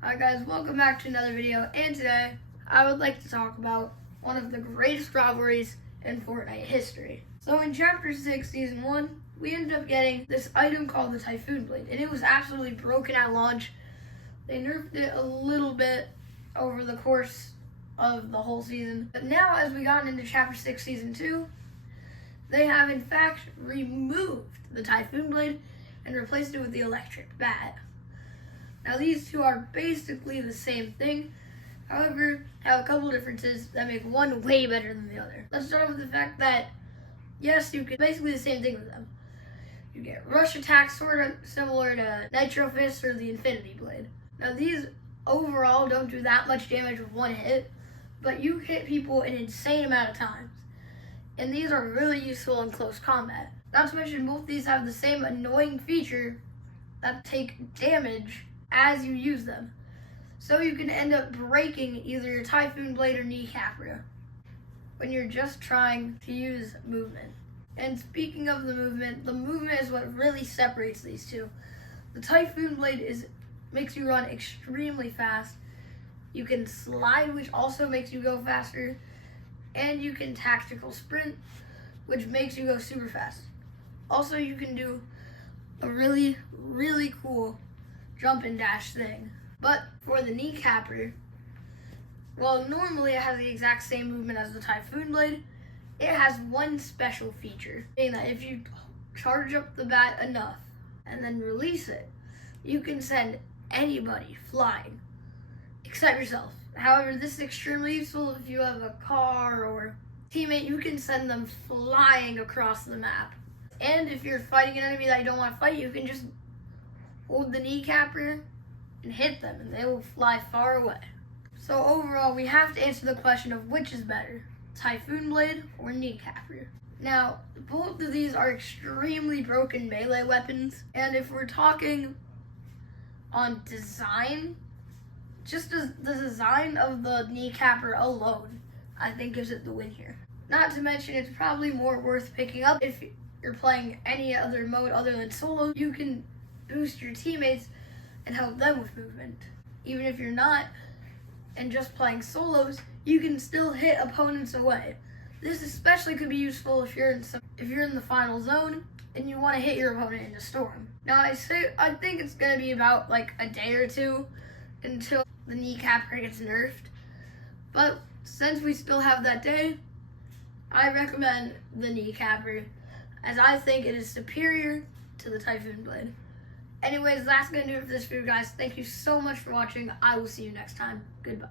Hi guys, welcome back to another video, and today I would like to talk about one of the greatest rivalries in Fortnite history. So in Chapter 6, Season 1, we ended up getting this item called the Typhoon Blade, and it was absolutely broken at launch. They nerfed it a little bit over the course of the whole season, but now as we got into Chapter 6, Season 2, they have in fact removed the Typhoon Blade and replaced it with the Electric Bat. Now these two are basically the same thing, however, have a couple differences that make one way better than the other. Let's start with the fact that, yes, you can basically the same thing with them. You get rush attacks sort of similar to Nitro Fist or the Infinity Blade. Now these overall don't do that much damage with one hit, but you hit people an insane amount of times. And these are really useful in close combat. Not to mention both these have the same annoying feature that take damage as you use them. So you can end up breaking either your Typhoon Blade or Kneecapper when you're just trying to use movement. And speaking of the movement is what really separates these two. The Typhoon Blade makes you run extremely fast. You can slide, which also makes you go faster. And you can tactical sprint, which makes you go super fast. Also, you can do a really, really cool jump and dash thing. But for the Kneecapper, well, normally it has the exact same movement as the Typhoon Blade. It has one special feature, being that if you charge up the bat enough and then release it, you can send anybody flying, except yourself. However, this is extremely useful if you have a car or teammate. You can send them flying across the map. And if you're fighting an enemy that you don't want to fight, you can just hold the Kneecapper and hit them, and they will fly far away. So overall, we have to answer the question of which is better, Typhoon Blade or Kneecapper. Now, both of these are extremely broken melee weapons, and if we're talking on design, just as the design of the Kneecapper alone, I think gives it the win here. Not to mention, it's probably more worth picking up if you're playing any other mode other than solo. You can boost your teammates and help them with movement. Even if you're not and just playing solos, you can still hit opponents away. This especially could be useful if you're in the final zone and you want to hit your opponent in a storm. Now I think it's gonna be about like a day or two until the Kneecapper gets nerfed. But since we still have that day, I recommend the Kneecapper, as I think it is superior to the Typhoon Blade. Anyways, that's going to do it for this video, guys. Thank you so much for watching. I will see you next time. Goodbye.